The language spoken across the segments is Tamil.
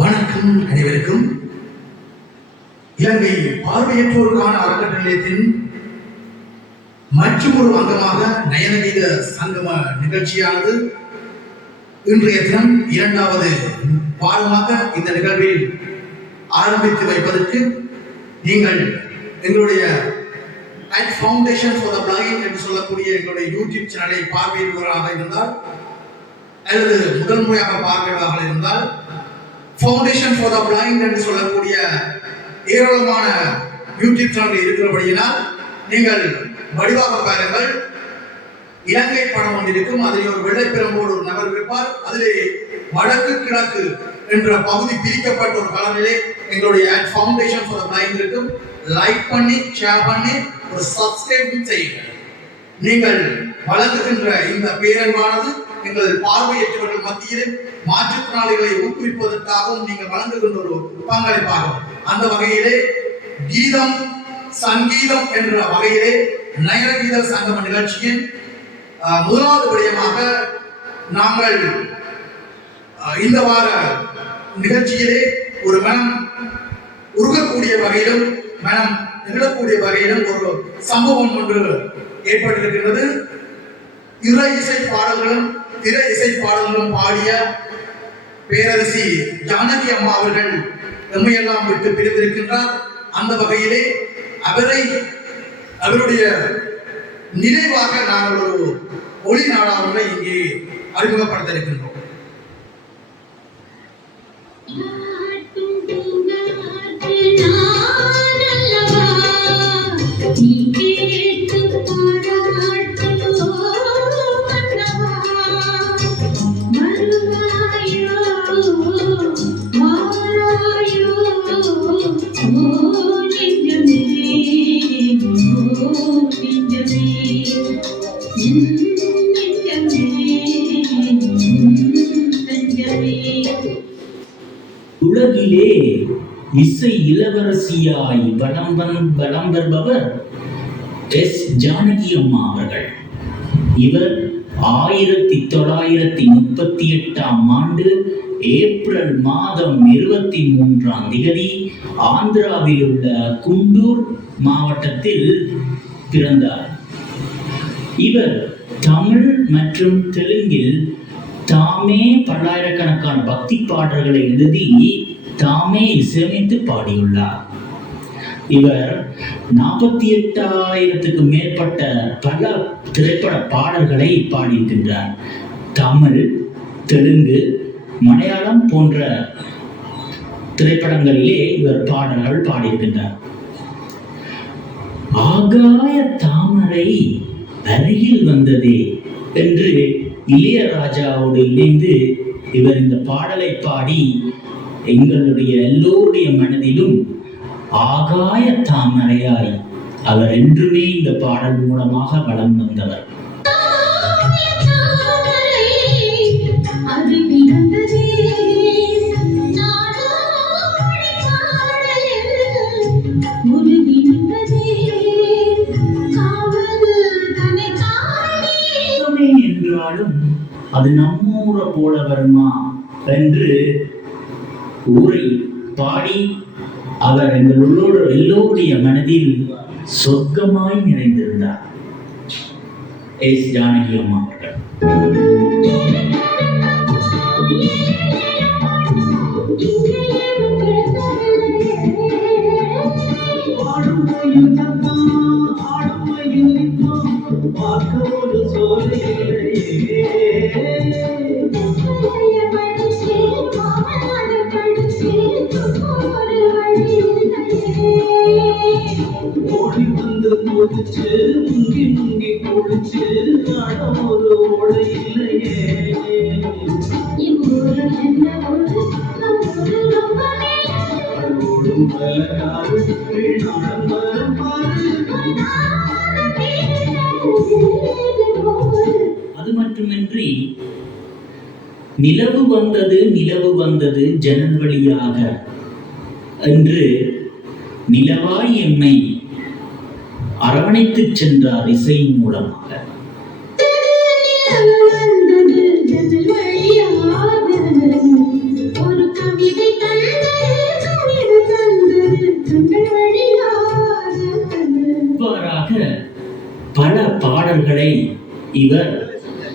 வணக்கம் அனைவருக்கும். இலங்கை பார்வையற்றோருக்கான அறக்கட்டளையத்தின் மற்றொரு அங்கமாக நயனகீத சங்கம நிகழ்ச்சியானது இன்றைய தினம் இரண்டாவது வாரமாக இந்த நிகழ்வில் ஆரம்பித்து வைப்பதற்கு நீங்கள் எங்களுடைய ஃபவுண்டேஷன் ஃபார் த பிளைண்ட் என்று சொல்லக்கூடிய எங்களுடைய யூடியூப் சேனலை பார்வையிடுவதாக இருந்தால் அல்லது முதல் முறையாக பார்வையிடுவதாக இருந்தால் ஃபவுண்டேஷன் ஃபார் த பிளைண்ட் என்று சொல்லக்கூடிய ஏராளமான யூடியூப் சேனல் இருக்கிறபடியினால் நீங்கள் வடிவாக பாருங்கள். இலங்கை படம் ஒன்று இருக்கும், அதில் ஒரு வெள்ளைப்பிரம்போடு ஒரு நபர் இருப்பார். அதிலே வடக்கு கிழக்கு என்ற பகுதி பிரிக்கப்பட்ட ஒரு கலரிலே எங்களுடைய ஃபவுண்டேஷன் ஃபார் த பிளைண்ட் இருக்கும். லைக் பண்ணி ஷேர் பண்ணி ஒரு சப்ஸ்கிரைப் செய்யுங்கள். நீங்கள் வழங்குகின்ற இந்த பேரன்பானது எங்கள் பார்வையற்றவர்கள் மத்தியில் மாற்றுத்திறனாளிகளை ஊக்குவிப்பதற்காகவும் நீங்கள் வழங்குகின்ற ஒரு பங்களிப்பாகும். அந்த வகையிலே கீதம் சங்கீதம் என்ற வகையிலே நயனகீத சங்கம நிகழ்ச்சியின் முதலாவது விடயமாக நாங்கள் இந்த வார நிகழ்ச்சியிலே ஒரு மனம் உருகக்கூடிய வகையிலும் மனம் நிகழக்கூடிய வகையிலும் ஒரு சம்பவம் ஒன்று ஏற்பட்டிருக்கின்றது. இறை இசை பாடல்களும் திரை இசை பாடல்களும் பாடிய பேரரசி ஜானகி அம்மா அவர்கள் எம்மையெல்லாம் விட்டு பிரிந்திருக்கின்றார். அந்த வகையிலே அவருடைய நினைவாக நாங்கள் ஒரு ஒளி நாடாளரை இங்கே அறிமுகப்படுத்த இருக்கின்றோம். உலகிலே இசை இளவரசியாய் வலம் வருபவர் எஸ் ஜானகி அம்மா அவர்கள். இவர் 1938 ஏப்ரல் மாதம் 23 ஆந்திராவில் உள்ள குண்டூர் மாவட்டத்தில் பிறந்தார். இவர் தமிழ் மற்றும் தெலுங்கில் தாமே பல்லாயிரக்கணக்கான பக்தி பாடல்களை எழுதி தாமே இசையமைத்து பாடியுள்ளார். இவர் 48,000க்கு மேற்பட்ட பல திரைப்பட பாடல்களை பாடியிருக்கின்றார். தமிழ், தெலுங்கு, மலையாளம் போன்ற திரைப்படங்களிலே இவர் பாடல்கள் பாடியிருக்கின்றார். ஆகாய தாமரை அருகில் வந்ததே என்று இளையராஜாவோடு இணைந்து இவர் இந்த பாடலை பாடி எங்களுடைய எல்லோருடைய மனதிலும் ஆகாய தாமரையாய் அவர் என்றுமே இந்த பாடல் மூலமாக வலம் வந்தவர். என்றாலும் அது நம்மூரை போல வருமா என்று ஊரை பாடி அவர் எல்லோருடைய மனதில் சொர்க்கமாய் நிறைந்திருந்தார். எஸ் ஜானகி அம்மா அவர்கள். அது மட்டுமின்றி நிலவு வந்தது ஜன்னல் வழியாக என்று நிலவாய் எம்மை அரவணைத்து சென்றார் இசையின் மூலமாக. ஒரு கவிதை பாடல்களை இவர்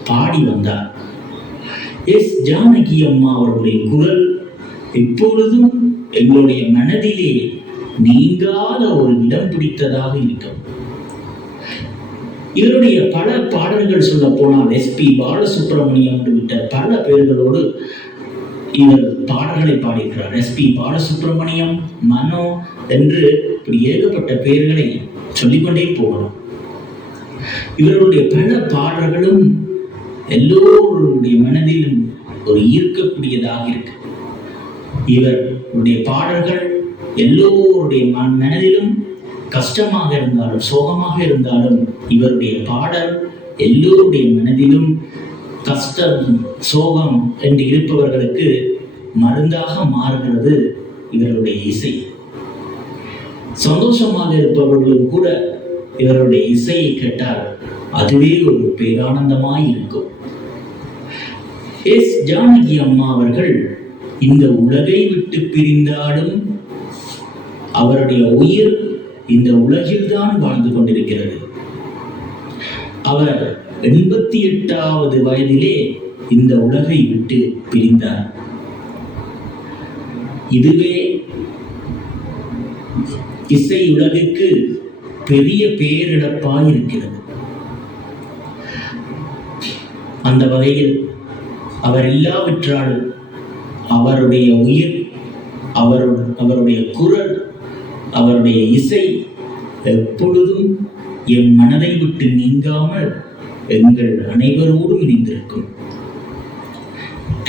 பாடி வந்தார். எஸ் ஜானகி அம்மா அவர்களுடைய குரல் எப்பொழுதும் எங்களுடைய மனதிலே நீங்காத ஒரு இடம் பிடித்ததாக இருக்கும். இவருடைய பல பாடல்கள் சொல்ல போனால் எஸ்பி பாலசுப்ரமணியம் உள்ளிட்ட பல பேர்களோடு இவர் பாடல்களை பாடியிருக்கிறார். எஸ்பி பாலசுப்ரமணியம், மனோ என்று இப்படி ஏகப்பட்ட பெயர்களை சொல்லிக்கொண்டே போகலாம். இவருடைய பல பாடல்களும் எல்லோருடைய மனதிலும் ஒரு ஈர்க்கக்கூடியதாக இருக்கு. இவருடைய பாடல்கள் எல்லோருடைய மனதிலும் கஷ்டமாக இருந்தாலும் சோகமாக இருந்தாலும் இவருடைய பாடல் எல்லோருடைய மனதிலும் கஷ்டம் சோகம் என்று இருப்பவர்களுக்கு மருந்தாக மாறுகிறது இவருடைய இசை. சந்தோஷமாக இருப்பவர்களும் கூட இவருடைய இசையை கேட்டால் அதுவே ஒரு பேரானந்தமாய் இருக்கும். எஸ் ஜானகி அம்மா அவர்கள் இந்த உலகை விட்டு பிரிந்தாலும் அவருடைய உயிர் இந்த உலகில்தான் வாழ்ந்து கொண்டிருக்கிறது. அவர் 88வது வயதிலே இந்த உலகை விட்டு பிரிந்தார். இதுவே இசை உலகுக்கு பெரிய பேரிழப்பாய் இருக்கிறது. அந்த வகையில் அவர் இல்லாவிட்டாலும் அவருடைய உயிர், அவருடைய குரல், அவருடைய இசை எப்பொழுதும் என் மனதை விட்டு நீங்காமல் எங்கள் அனைவரோடும் இணைந்திருக்கும்.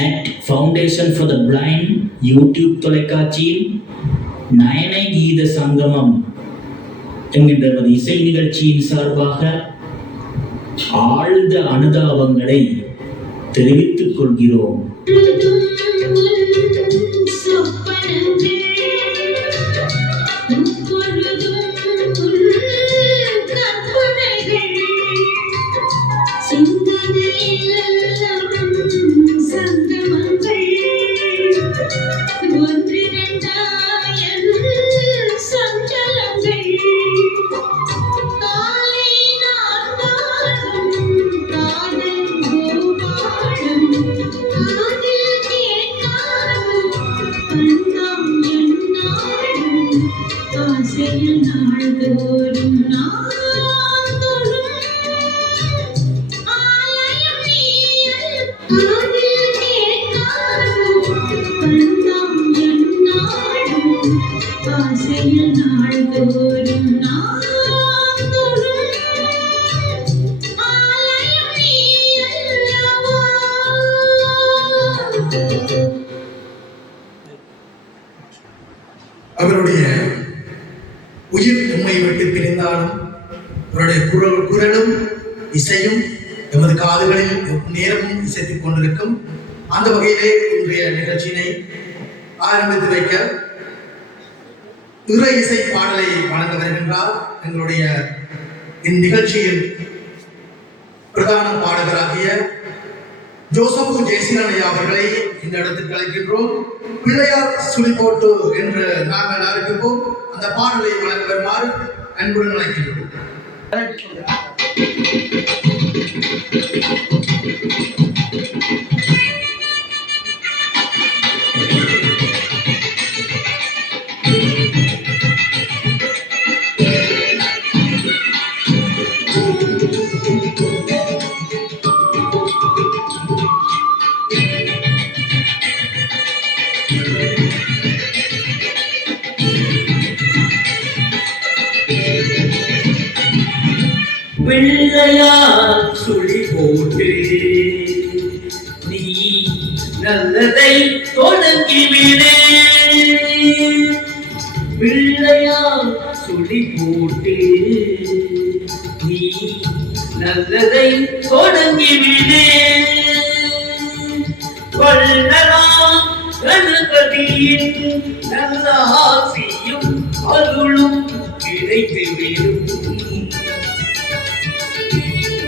At foundation for the blind YouTube தொலைக்காட்சியில் நயன கீத சங்கமம் என்கின்ற இசை நிகழ்ச்சியின் சார்பாக ஆழ்ந்த அனுதாபங்களை தெரிவித்துக் கொள்கிறோம். அவருடைய உயிர் உண்மை விட்டு பிரிந்தாலும் அவருடைய குரலும் இசையும் எமது காதுகளில் நேரமும் இசைத்துக் கொண்டிருக்கும். அந்த வகையிலே இன்றைய நிகழ்ச்சியினை ஆரம்பித்து வைக்க இறை இசை பாடலை வழங்க வருகின்றார். எங்களுடைய இந்நிகழ்ச்சியில் பிரதான பாடகராகிய ஜோசப் ஜெயசீலனையா அவர்களை இந்த இடத்துக்கு அழைக்கின்றோம். பிள்ளையார் சுழி போட்டு என்று நாங்கள் அறிவிப்போம். அந்த பாடலை வழங்க வருமாறு அன்புடன் அழைக்கின்றோம். பிள்ளையார் சுழி போட்டு நீ நல்லதை தொடங்கிவிடு. பிள்ளையார் சுழி போட்டு நீ நல்லதை தொடங்கிவிடு. வள்ளலாம் கணபதியின் நல்ல ஆசியும் அருளும் கிடைத்துவிடும்.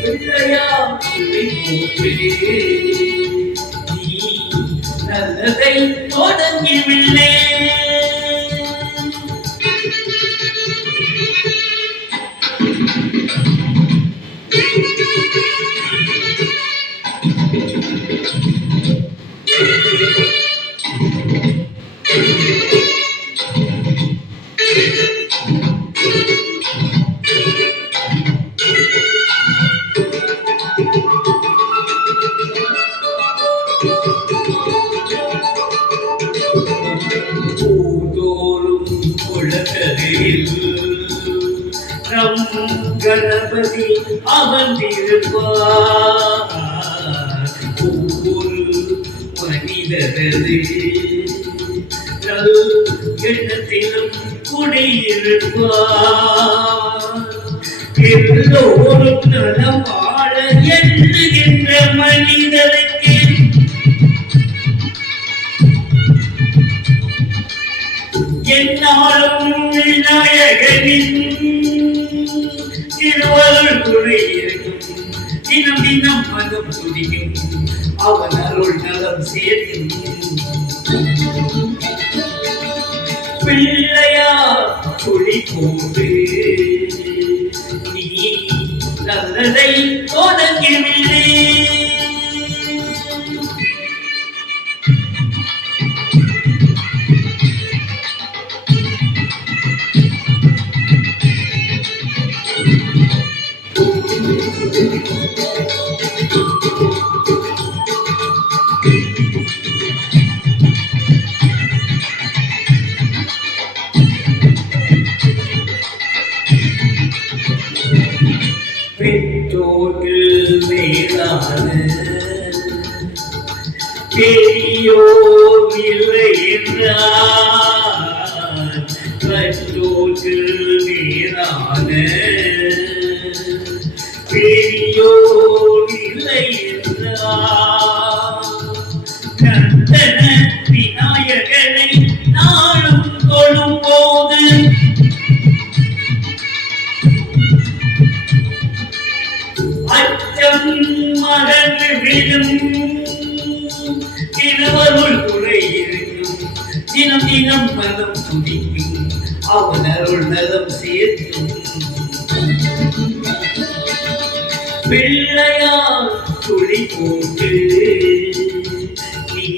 பிள்ளையார் சுழி போட்டு நீ நல்லதை தொடங்கிவிடு. Thank you. மடியில் நம் கணபதி அமர்ந்திருப்பார். ஒவ்வொரு மனிதரது நல் எண்ணத்திலும் குடியிருப்பார். எல்லோரும் நலம் வாழ எண்ணுகின்ற மனிதருக்கு என்னாலும் விநாயகனின் திருவருள் துணை இருக்கும். தினம் தினம் மனம் துடிக்கும், அவன் அருள் நலம் சேர்க்கும். பிள்ளையார் துளி போட்டு நீ நல்லதை தொடங்கிவிடு. பெற்றோர்கள் மேலான பெரியோர் இல்லை என்றார். பெற்றோர்கள் மேலான பெரியோர் இல்லை என்றார். கந்தன விநாயகனை நாளும் தொழும் போது அச்சம் மறந்து விடும், திருவருள் துணை இருக்கும். தினம் தினம் மனம் துடிக்கும், அவன் அருள் நலம் சேர்க்கும். பிள்ளையார் துளி போட்டு நீ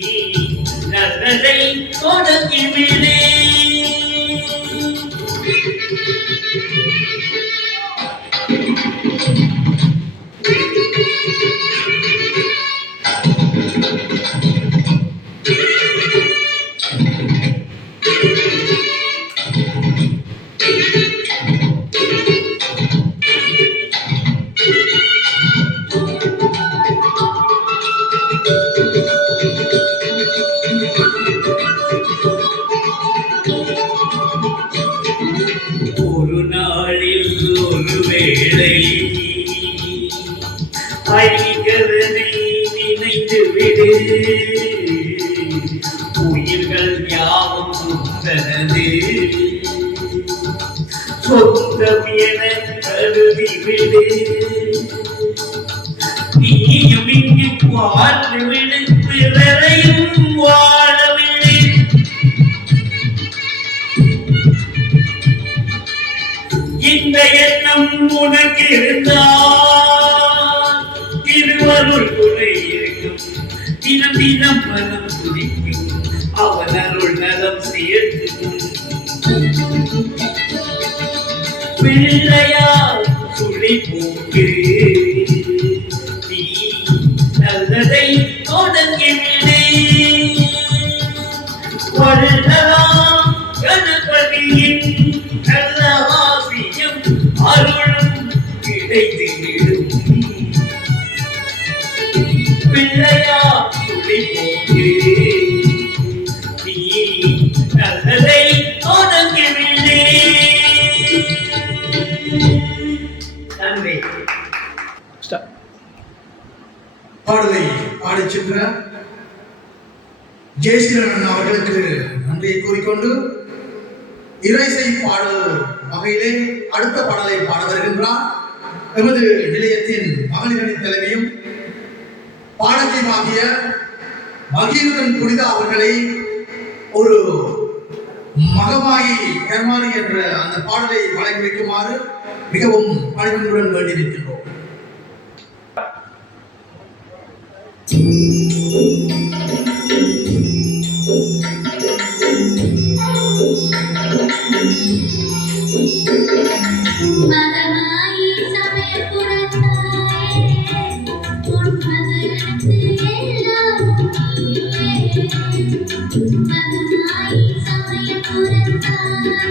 நல்லதை தொடங்கிவிடு. ஒரு நாளில் ஒரு வேளை ஐகரனை நினைந்து விடு. உயிர்கள் யாவும் சுத்தனது சொந்தம் என கருதி விடு. நீயும் இங்கு வாழ்ந்து விடு, பிறரையும் வாழவில்லை. இந்த எண்ணம் உனக்கு இருந்தால் திருவருள் துணை இருக்கும். தினம் தினம் மனம் துடிக்கும், அவன் அருள் நலம் சேர்க்கும். பிள்ளையார் துளி போட்டு நீ நல்லதை தொடங்கிவிடு. வள்ளலாம் கணபதியின் நல்ல வாசியம் அருளும் கிடைத்துவிடும். பிள்ளையார் துளி போட்டு நீ நல்லதை தொடங்கிவிடு. நன்றி. பாடலை பாடிச் சென்ற ஜெயஸ்ரீரன் அவர்களுக்கு நன்றியை கூறிக்கொண்டு இறைசை பாடல் வகையிலே அடுத்த பாடலை பாட வருகின்றார் எமது நிலையத்தின் மகளிரணி தலைவியும் பாடகியுமாகிய மகீரதன் புனிதா அவர்களை ஒரு மகமாயி கர்மாரி என்ற அந்த பாடலை வழங்கி வைக்குமாறு மிகவும் பணிவுடன் வேண்டியிருக்கின்றோம். மகமாயி சமயபுரத்தாயே உன் மகனுக்கு எல்லாம் நீயே. மகமாயி சமயபுரத்தாயே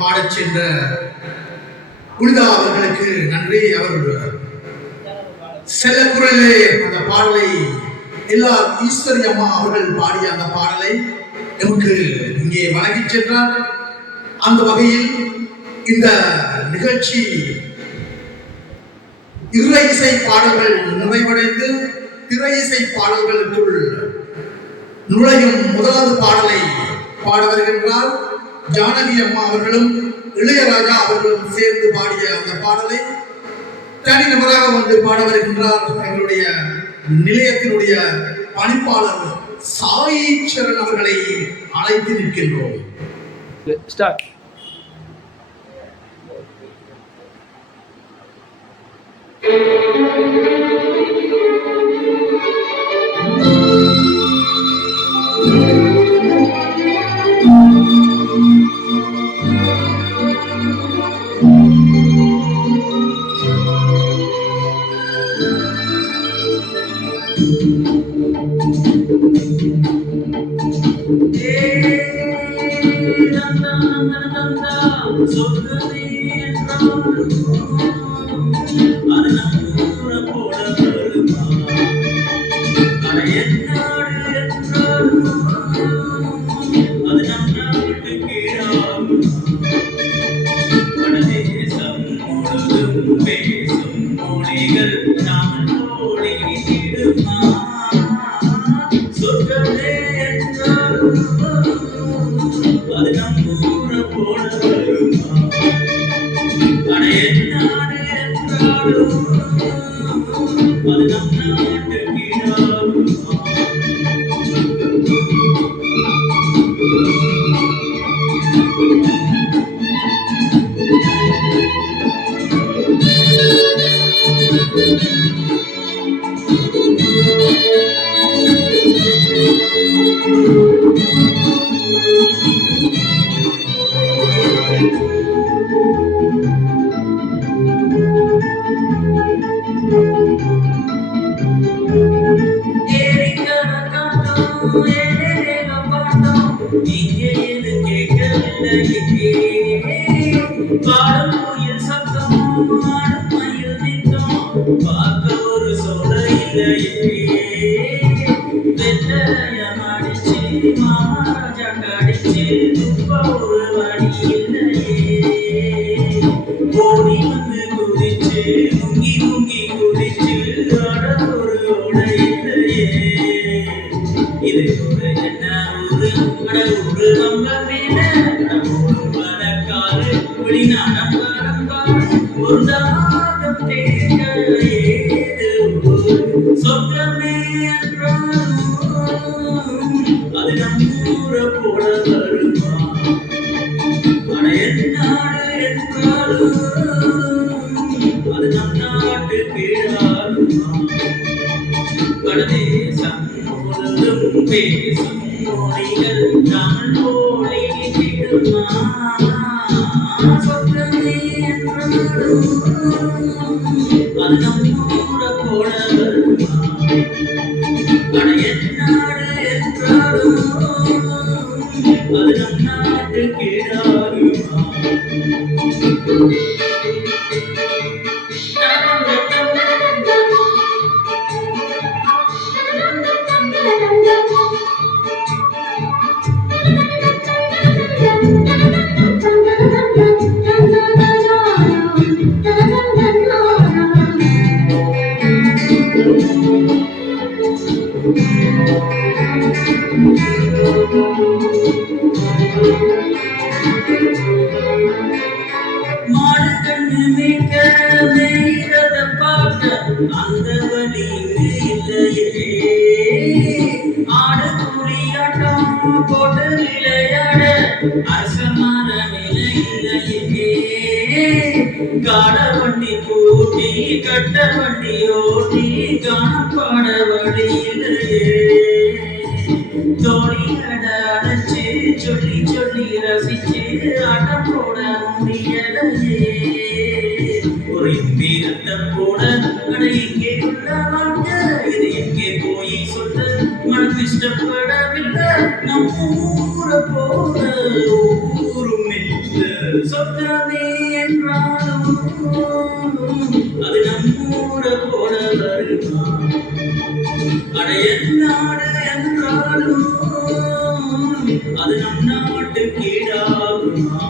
பாடச் சென்ற புனிதா அவர்களுக்கு நன்றி. அவர் செல்ல குரலே அந்த பாடலை எல்லார் ஈஸ்வரி அம்மா அவர்கள் பாடிய அந்த பாடலை நமக்கு இங்கே வழங்கி சென்றார். அந்த வகையில் இந்த நிகழ்ச்சி இறை இசை பாடல்கள் நிறைவடைந்து திரை இசை பாடல்களுக்குள் நுழையும் முதலாவது பாடலை பாட வருகின்றார். ஜானகி அம்மா அவர்களும் இளையராஜா அவர்களும் சேர்ந்து பாடிய அந்த பாடலை தனிநபராக வந்து பாட வருகின்றார். எங்களுடைய நிலையத்தினுடைய பணிப்பாளர் சாயீச்சரன் அவர்களை அழைத்து நிற்கின்றோம். ஓடி வந்து குதிச்சு முங்கி முங்கி குதிச்சு ஆட ஒரு ஓடை இல்லையே. இது ஒரு என்ன ஊரு அட ஊரு நம்ம மேல ஓடும் வழக்காரு வெளிநாடம் காலங்காரு ஒரு தாகம் தேங்க ஏது ஊரு சொர்க்கமே என்றாலும் அது நம்மூர போல வருமா. அட என்னாடு என்றாலும் அது நம் நாட்டு கீழாகுமா. பரதேசம் முழுதும் பேசும் மொழிகள் தமிழ் மொழி விடுமா. சொர்க்கமே என்றாலும் அது நம்மூர போல வருமா. அட என்னாடு என்றாலும் அது நம் நாட்டு கீழாகுமா. மாடு கண்ணு மேய்க்க மேய்கிறத பார்க்க அந்த வழி இல்லையே. ஆடு கூலியாட்டம் போட்டு விளையாட அரசமான நிலை இல்லையே. காட வண்டி பூட்டி கட்ட வண்டி ஓட்டி காணம் பாட வழி இல்லையே. தோழியட அடைச்சு சொல்லி சொல்லி ரசிச்சு ஆட்டம் போட முடியலையே. ஒரு இந்தியத்தை போட அட எங்கே உள்ள வாழ்க்கை இது எங்கே போய் சொல்ல மனம் இஷ்டப்படவில்லை. நம்ம ஊர போல ஊரும் இல்லை. சொர்க்கமே என்றாலும் அது நம்மூர போல வருமா. அட என்னாடு என்றாலும் அது நம் நாட்டு கீழாகுமா.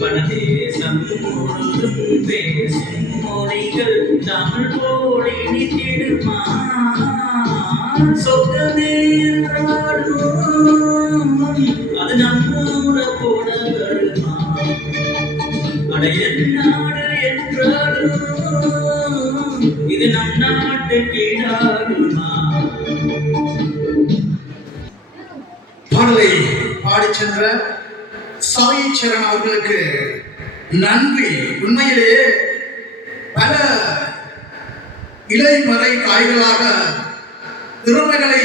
பரதேசம் முழுதும் பேசும் மொழிகள் தமிழ் மொழி நித்திடுமா. சொர்க்கமே என்றாலும் அது நம்மூர போல வருமா. அட என்னாடு என்றாலும் இது நம் நாட்டு கீழாகுமா. பாடலை பாடிச் சென்ற சாயிச்சரண் அவர்களுக்கு நன்றி. உண்மையிலேயே பல இலைமறை காய்களாக திறமைகளை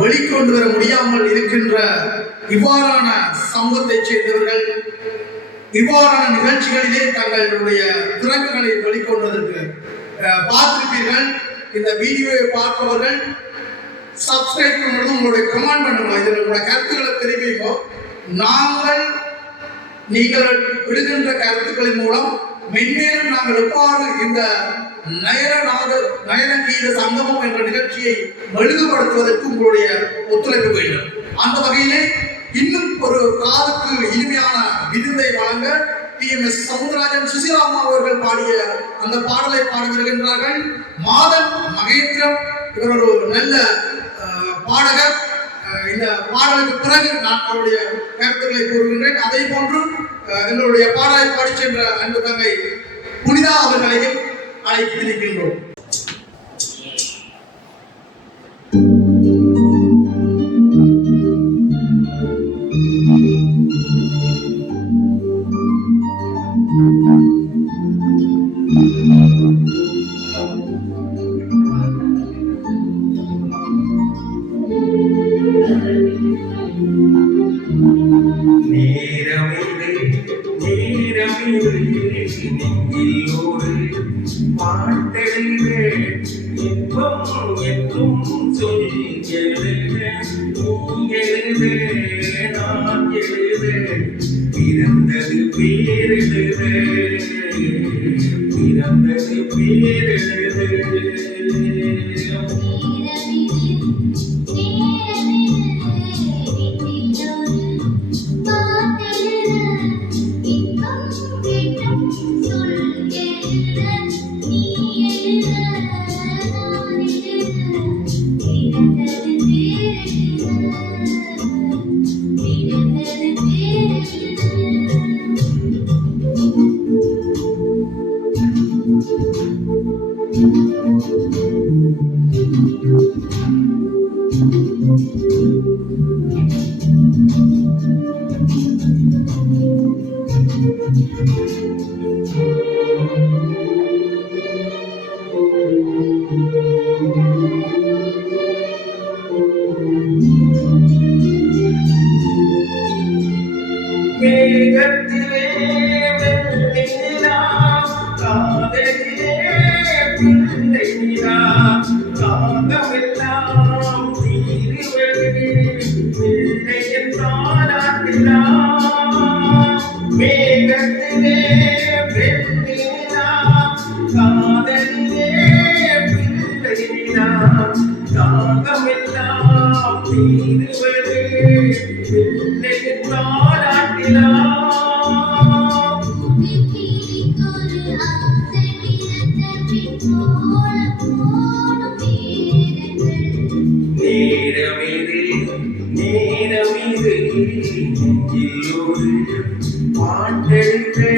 வெளிக்கொண்டு வர முடியாமல் இருக்கின்ற இவ்வாறான சமூகத்தைச் சேர்ந்தவர்கள் இவ்வாறான நிகழ்ச்சிகளிலே தங்களுடைய திறமைகளை வெளிக்கொண்டதற்கு பார்த்திருப்பீர்கள். இந்த வீடியோவை பார்ப்பவர்கள் சப்ஸ்கிரைப் பண்ணுறது உங்களுடைய கமெண்ட் பண்ணுங்க. இதில் உங்களுடைய கருத்துக்களை தெரிவிப்போம். நீங்கள் விடுகின்ற கருத்துக்களின் மூலம் மென்மேலும் நாங்கள் எவ்வாறு இந்த நயன கீத சங்கமம் என்ற நிகழ்ச்சியை மெழுகுபடுத்துவதற்கு உங்களுடைய ஒத்துழைப்பு வேண்டும். அந்த வகையிலே இன்னும் ஒரு காதுக்கு இனிமையான விருந்தை வழங்க TMS சவுந்தரராஜன் சுசிலாமா அவர்கள் பாடிய அந்த பாடலை பாடி வருகின்றார்கள். மாதன் மகேந்திரம் இவர் ஒரு நல்ல பாடகர். இந்த பாடலுக்கு பிறகு நான் அவருடைய கருத்துக்களை கூறுகின்றேன். அதே போன்று எங்களுடைய பாடலை பாடி சென்ற அன்பு தங்கை புனிதா அவர்களையும் அழைத்திருக்கின்றோம். எழுதே இன்பம் என்றும் சொல் எழுதே நீ எழுதே நான் எழுதே பிறந்தது பேரெழுதே பிறந்தது பேரெழுதே மேகத்திலே வெள்ளை நிலா காதலிலே பிள்ளை நிலா காகமெல்லாம் தீருவது பிள்ளை என்றாலாட்டிலா மேகத்திலே வெள்ளை நிலா காதலிலே பிள்ளை நிலா காகமெல்லாம் தீருவது பிள்ளை என்றாலாட்டிலா நேரமிது நேரமிது நெஞ்சிலோடு பாட்டெழுது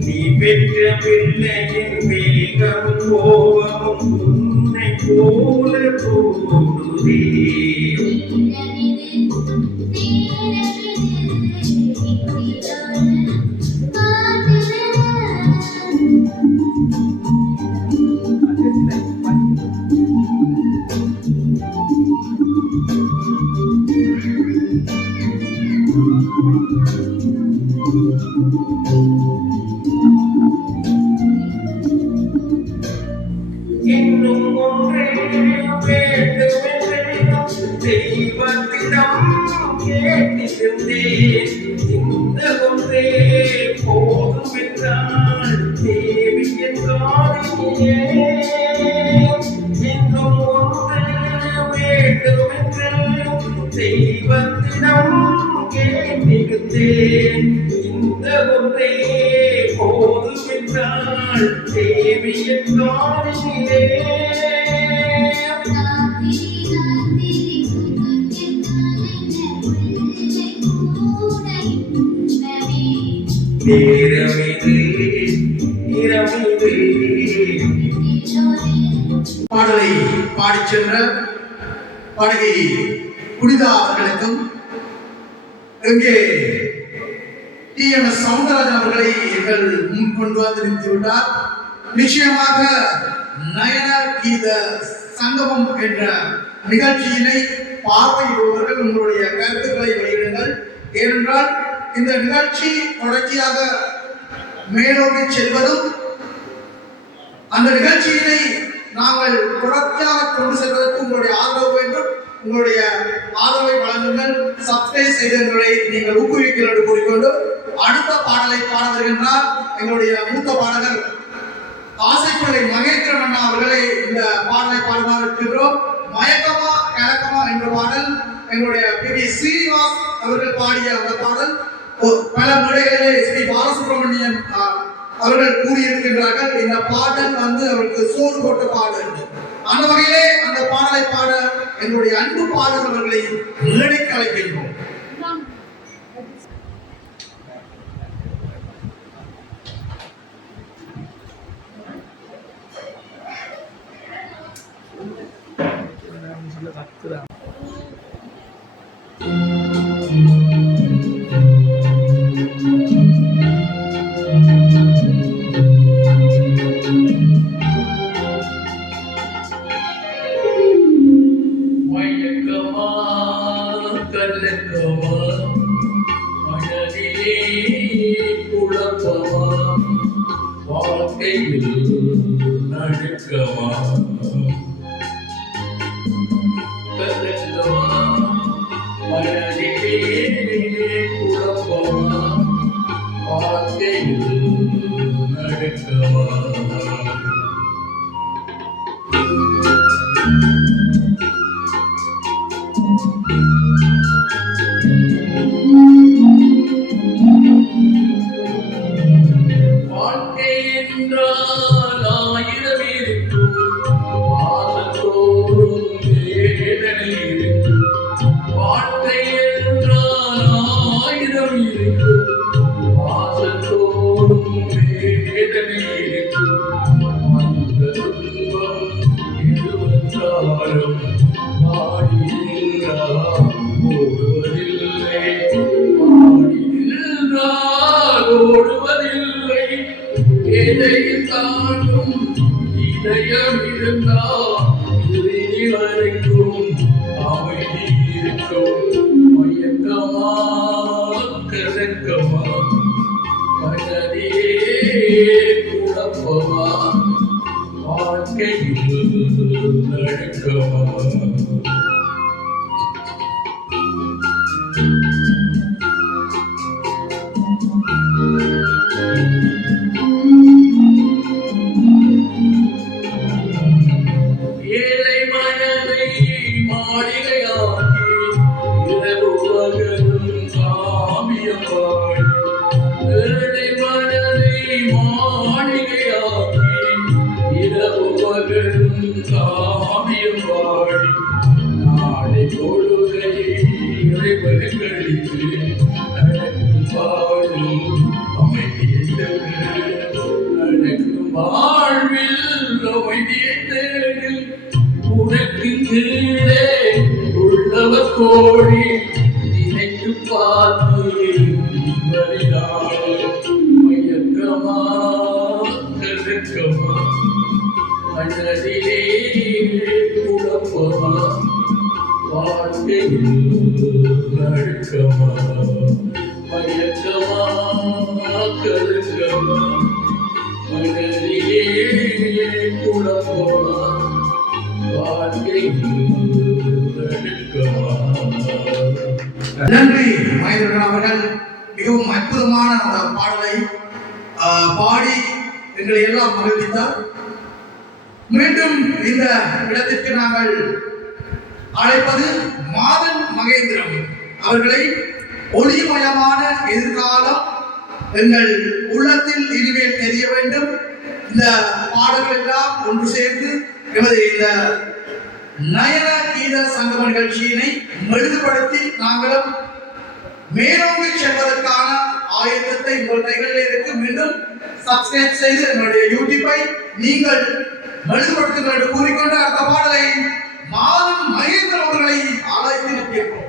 நீ பெற்ற பிள்ளையின் வேகமும் கோபமும் உன்னை போல போடுதே இன்னும் ஒன்றே வேண்டுமென்றே தெய்வத்திடம் கேட்டிருந்தேன் இந்த ஒன்றே போதும் என்றால் தேவி என்றாரியே இன்னும் ஒன்றே வேண்டுமென்றே தெய்வத்திடம் கேட்டிருந்தேன் இந்த ஒன்றே போதும் என்றால் தேவி என்றாரியே நேரமிது இரமிது பாடலை பாடிச் சென்ற பாடகி புனிதா அவர்களுக்கும் இங்கே TMS சவுந்தரராஜன் அவர்களை எங்கள் முன் கொண்டு வந்து நிறுத்திவிட்டார். நிச்சயமாக நயன கீத சங்கமம் என்ற நிகழ்ச்சியினை பார்வையிடுபவர்கள் உங்களுடைய கருத்துக்களை வெளியிடுங்கள். ஏனென்றால் இந்த நிகழ்ச்சி தொடர்ச்சியாக மேலோக்கி செல்வதும் அந்த நிகழ்ச்சியினை நாங்கள் தொடர்ச்சியாக கொண்டு செல்வதற்கு உங்களுடைய ஆதரவு வேண்டும். உங்களுடைய ஆதரவை வழங்குங்கள். சப்ஸ்கிரைப் செய்தவர்களை நீங்கள் ஊக்குவிக்கிறீர்கள் என்று கூறிக்கொண்டு அடுத்த பாடலை பாட வருகின்றார் எங்களுடைய மூத்த பாடகர் ஆசைப்பிள்ளை மகேந்திரன் அண்ணா அவர்களை இந்த பாடலை பாடுமாறு இருக்கின்றோம். மயக்கமா கலக்கமா என்ற பாடல் எங்களுடைய PB ஸ்ரீனிவாஸ் அவர்கள் பாடிய அந்த பாடல் பல மேடைகளிலே ஸ்ரீ பாலசுப்ரமணியம் அவர்கள் கூறியிருக்கின்றார்கள், இந்த பாடல் அவருக்கு சோறு போட்ட பாடல். அந்த வகையிலே அந்த பாடலை பாட என்னுடைய அன்பு பாடல்களை மேடைக்கு அழைக்கின்றோம். மயக்கமா கலக்கமா மனதிலே குழப்பமா வாழ்க்கையில் நடுக்கமா கலக்கமா மனதிலே குழப்பமா வாழ்க்கையில் நடுக்கமா வாழ்க்கை என்றால் ஆயிரம் இருக்கும், வாசத்தோறும் வேதனை இருக்கும். வாழ்க்கை என்றால் ஆயிரம் இருக்கும், வாசத்தோறும் வேதனை இருக்கும். அந்த துன்பம் எது வந்தாலும் ஆடி நின்றால் ஓடுவதில்லை, ஆடி நின்றால் ஓடுவதில்லை. எதையும் தாண்டும் இதயம் இருந்தால் இறுதி வரைக்கும் அமைதி இருக்கும். மயக்கமா கலக்கமா மனதிலே குழப்பமா வாழ்க்கையில் நடுக்கமா ஏழை மனதை மாளிகையாக்கி இரவு பகலும் சாமியவாள். ஏழை மனதை மாளிகையாக்கி இரவு பகலும் சாமியவாள். நாளை பொழுதை இறைவனை கழித்து நடக்கும் வாழ்வில் அமைதியை நடக்கும் வாழ்வில் அமைதியை தேடு. உனக்கு கீழே உள்ளவர் கோடி நினைத்து பார்த்து வழியாடு. மயக்கமா கலக்கமா மனதிலே குழப்பமா வாழ்க்கையில் நடுக்கமா. மயக்கமா கலக்கமா மனதிலே குழப்பமா வாழ்க்கையில் நடுக்கமா. நன்றி மகேந்திரன் அவர்கள். மிகவும் அற்புதமான அந்த பாடலை பாடி எங்களை எல்லாம் மகிழ்வித்தார். மீண்டும் இந்த இடத்திற்கு நாங்கள் அழைப்பது மாதன் மகேந்திரன் அவர்களை. ஒளிமயமான எதிர்காலம் எங்கள் உள்ளத்தில் இனிமேல் தெரிய வேண்டும். இந்த பாடல்கள் எல்லாம் ஒன்று சேர்ந்து எமது இந்த நயன கீத சங்கம நிகழ்ச்சியினை மெழுகுபடுத்தி நாங்களும் மேலோங்கி செல்வதற்கான ஆயத்தத்தை உங்கள் கைகளில் இருக்கு. மீண்டும் சப்ஸ்கிரைப் செய்து என்னுடைய யூடியூப்பை நீங்கள் மெழுகுபடுத்துங்கள் என்று கூறிக்கொண்டு அந்த பாடலை மாதம் மகேந்திரன் அவர்களை அழைத்து நிற்கிறோம்.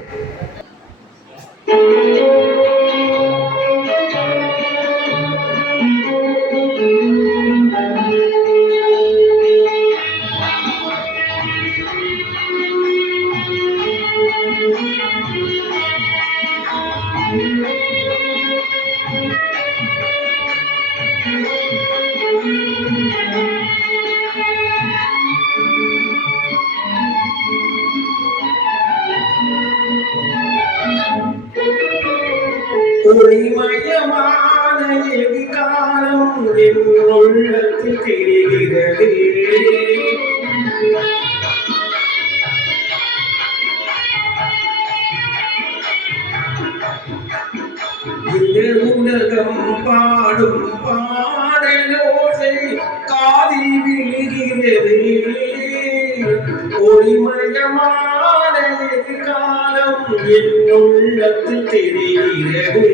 ஒளிமயமான எதிர்காலம் என் உள்ளத்தில் தெரிகிறது. உலகம் பாடும் பாடலோசை காதில் விழுகிறது. ஒளிமயமான எதிர்காலம் என் உள்ளத்தில் தெரிகிறது.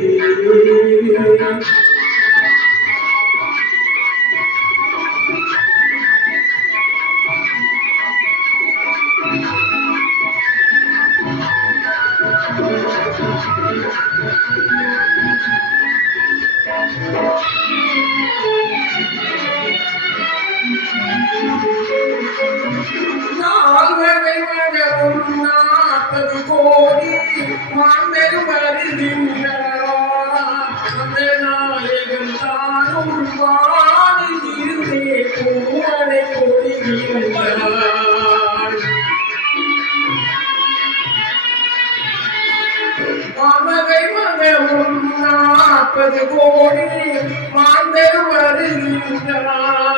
நால்வகை மகனும் 40 கோடி மாந்தரும் வருகின்றார். அந்த நாயகன் தானும் வானில் இருந்தே பூமழை பொழிகின்றார். நால்வகை மகனும் 40 கோடி மாந்தரும் வருகின்றார்.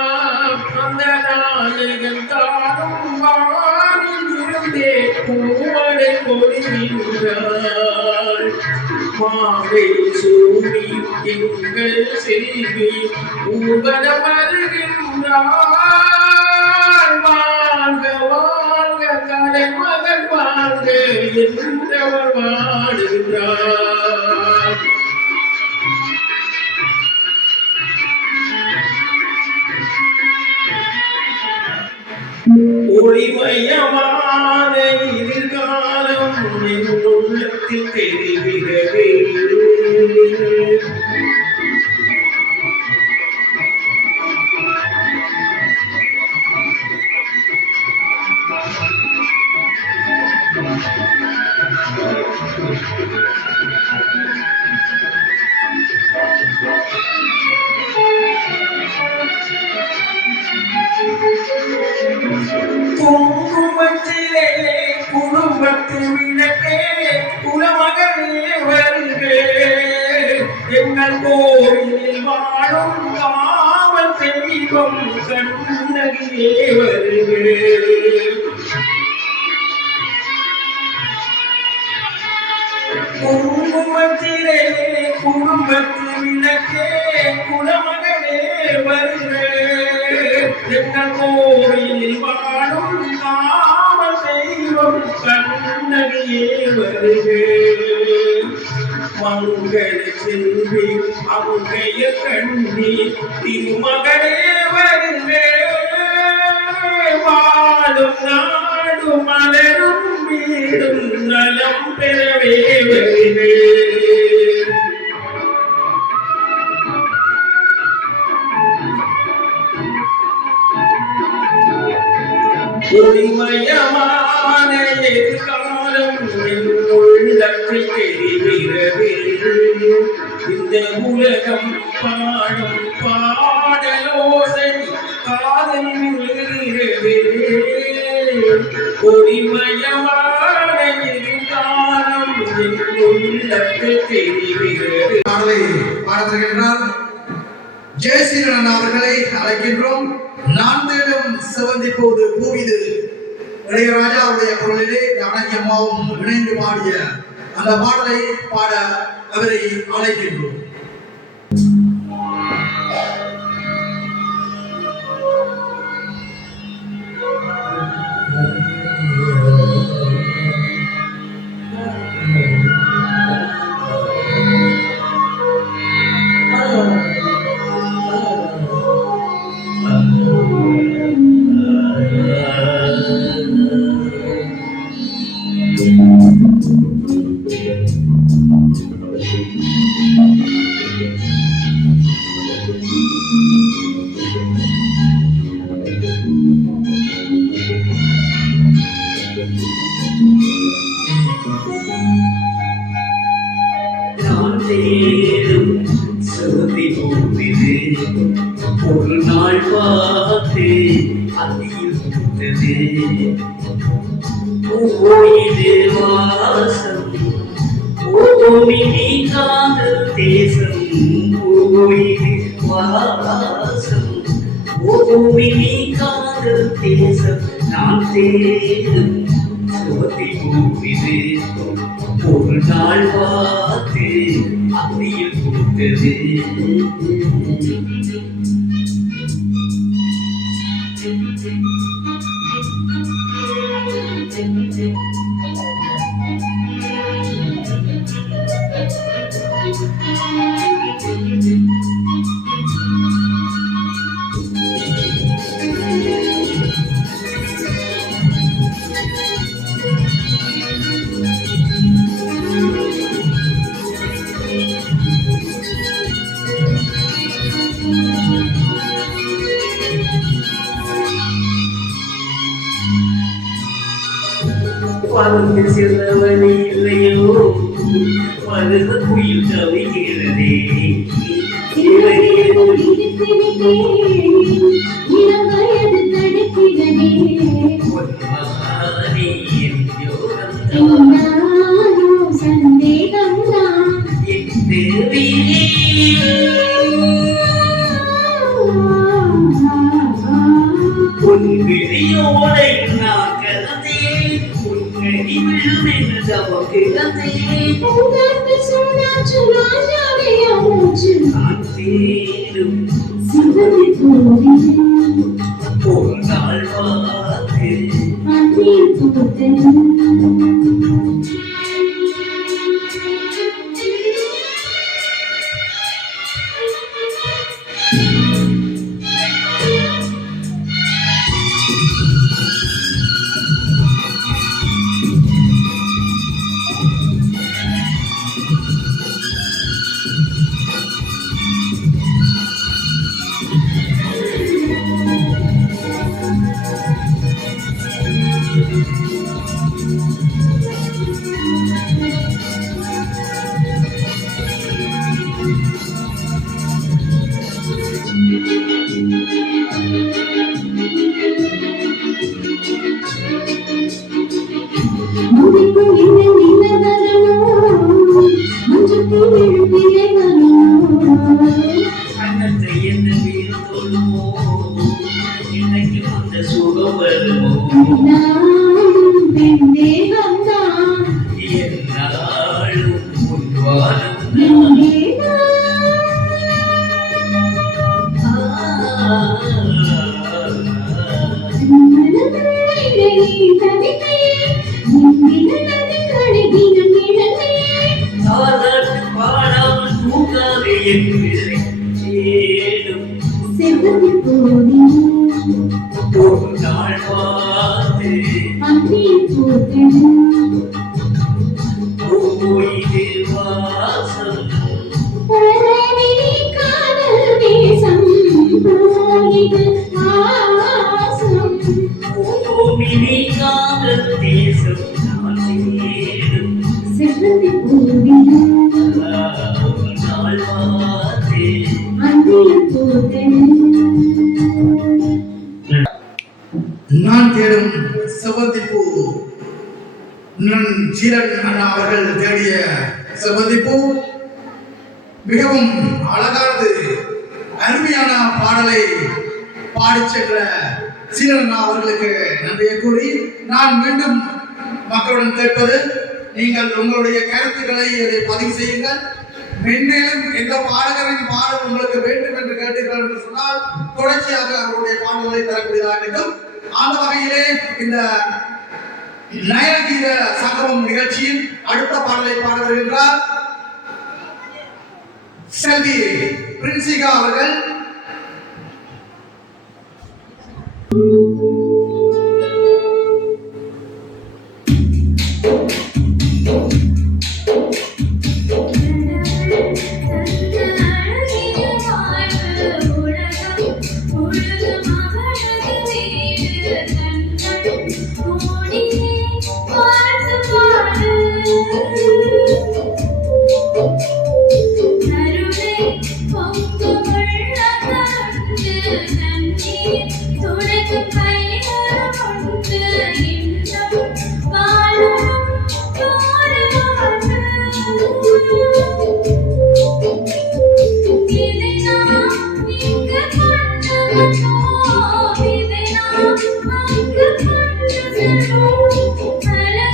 அந்த நாயகன் தானும் வானில் இருந்தே பூமழை பொழிகின்றார். மாலை சூடி எங்கள் செல்வி ஊர்வலம் வருகின்றார். வாழ்க வாழ்க தலைமகன் வாழ்க என்றவர் வாடுகிறார். ஒளிமயமான எதிர்காலம் என் உள்ளத்தில் தெரிகிறது. குங்குமத்திலே குடும்பத்து விளக்கே குலமகனே வருகே. எங்கள் கோயிலில் வாழும் காவல் தெய்வம் கண்ணகியே வருகே. குங்குமத்திலே குடும்பத்து விளக்கே குலமகனே வருகே. எங்கள் கோயிலில் வாழும் காவல் தெய்வம் கண்ணகியே வருகே. மங்கள செல்வி அங்கைய கண்ணி திருமகனே வருகே. வாழும் நாடும் மலரும் வீடும் நலம் பெறவே வருகே. ஒளிமயமான எதிர்காலம் என் உள்ளத்தில் தெரிகிறது. இந்த உலகம் பாடும் பாடலோசை காதில் விழுகிறது. ஒளிமயமான எதிர்காலம் என் உள்ளத்தில் தெரிகிறது. பாடலை பாடுகின்றார் ஜெயசீலன் அவர்களை அழைக்கின்றோம். நான் தேடும் செவந்தி போது பூவிது இளையராஜாவுடைய குரலிலே ஜானகி அம்மாவும் இணைந்து பாடிய அந்த பாடலை பாட அவரை அழைக்கின்றோம். ஒரு நாள் பார்த்து அதில் பூத்தது ஓய்து வாசம் ஓமினி காதல் தேசம் ஓய்து வாசம் ஓமினி காதல் தேசம் நான் தேடும் சுவத்தி பூவிது ஒரு நாள் பார்த்து அந்தியில் கொடுத்தது பறந்து செல்லவழி இல்லையோ பருவ குயில் தவிக்கிறதே உன்விழியோடை நான் கலந்தேன் உன்னடி விழுமென்று தவக்கிழந்தேன் நான் தேடும் ஒரு நாள் பார்த்து அன்னத்தை என்ன வீடு தொழுமோ எனக்கு அந்த சுகம் வருமோ என்னாலும் உன்வாலும் பாடாமல் தூங்காதே என்று தேடும் ஒரு நாள் பார்த்து போயிடு வாசம் ஓமினி காதல் தேசம் நான் தேடும் ஒரு நாள் பார்த்து நான் தேடும் செவந்திப்பூ சீரன் அண்ணா அவர்கள் தேடிய செவந்திப்பூ மிகவும் அழகானது. அருமையான பாடலை பாடிச் சென்ற சீரன் அண்ணா அவர்களுக்கு நன்றியை கூறி நான் மீண்டும் மக்களுடன் கேட்பது, நீங்கள் உங்களுடைய கருத்துக்களை இதை பதிவு செய்யுங்கள். மென்மேலும் எந்த பாடகரின் பாடல் உங்களுக்கு வேண்டும் என்று கேட்டீர்கள் என்று சொன்னால் தொடர்ச்சியாக அவருடைய பாடல்களை தரக்கூடியதாக இருக்கும். அந்த வகையிலே இந்த நயனகீத சங்கமம் நிகழ்ச்சியின் அடுத்த பாடலை பாட வருகின்றார் செல்வி பிரின்சிகா அவர்கள். Hello.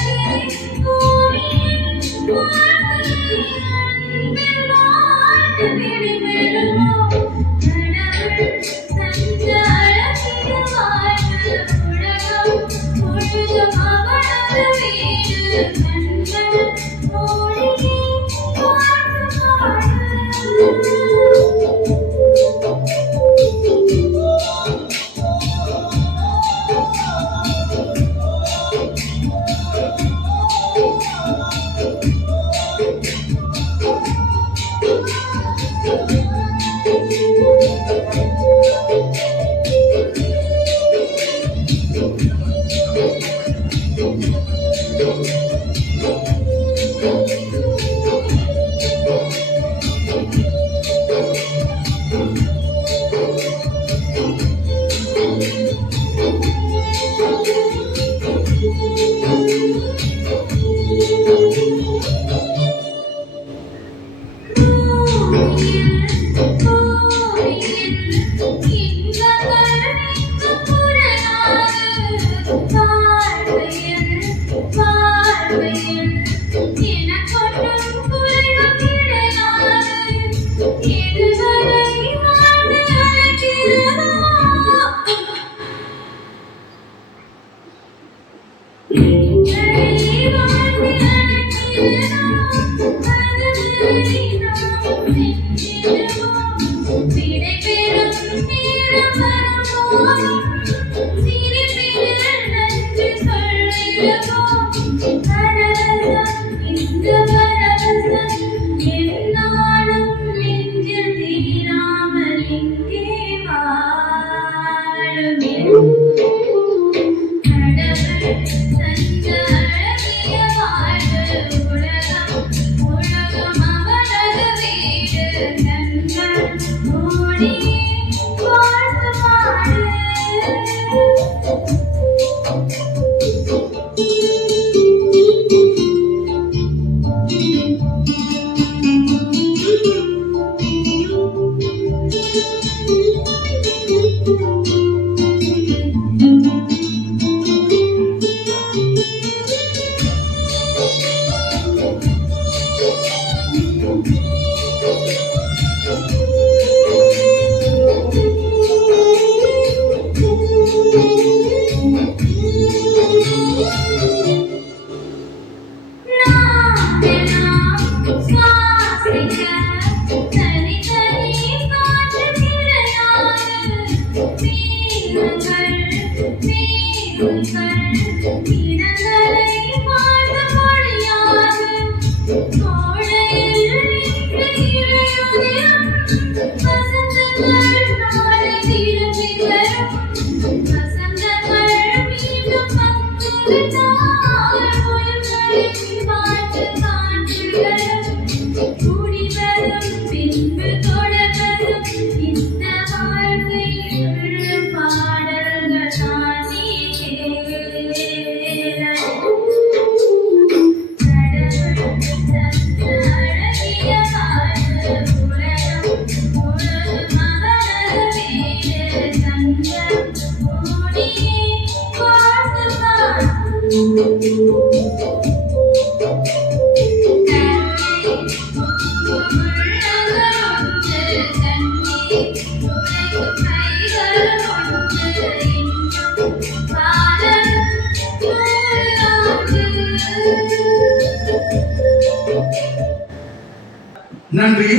நன்றி.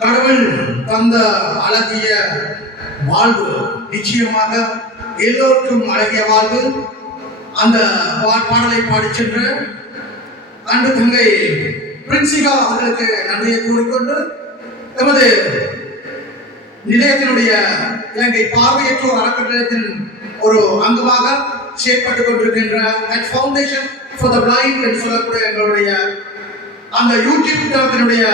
கடவுள் தந்த அழகிய வாழ்வு நிச்சயமாக எல்லோருக்கும் அழகிய வாழ்வு. அந்த பாடலை பாடி சென்ற அன்பு தங்கை பிரின்சிகா அவர்களுக்கு நன்றியை கூறிக்கொண்டு எமது நிலையத்தினுடைய இலங்கை பார்வையற்றோர் அறக்கட்டளத்தின் ஒரு அங்கமாக செயற்பட்டுக் கொண்டிருக்கின்ற ஃபவுண்டேஷன் ஃபார் த பிளைண்ட் என்று சொல்லக்கூடிய எங்களுடைய அந்த யூடியூப் தளத்தினுடைய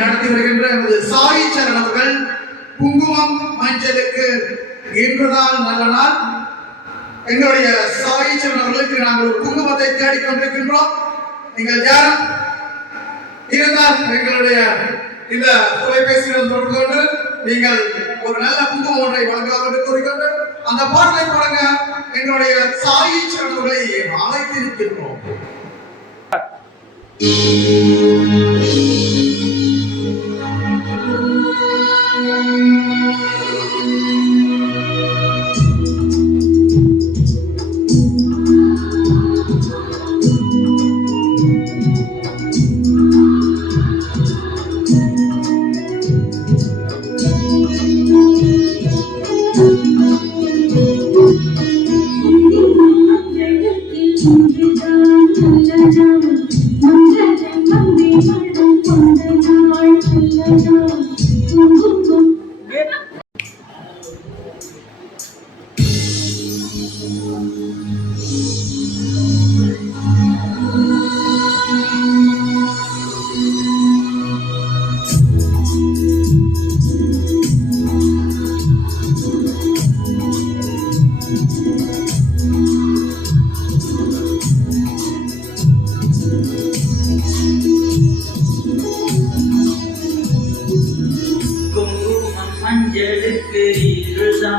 நடத்தி வருகின்ற எமது சாயி சரண் அவர்கள் குங்குமம் மஞ்சளுக்கு இன்றுதான் நல்ல நாள். எங்களுடைய சாயி சரண் அவர்களுக்கு நாங்கள் ஒரு குங்குமத்தை தேடிக் கொண்டிருக்கின்றோம். நீங்கள் யாரும் இருந்தால் எங்களுடைய இந்த தொலைபேசியில் தொடர்பு கொண்டு நீங்கள் ஒரு நல்ல குங்குமம் ஒன்றை வழங்குவார்கள் என்று கூறிக்கொண்டு அந்த பாடலை பாருங்க. எங்களுடைய சாயி சரண் அவர்களை அழைத்து நிற்கின்றோம்.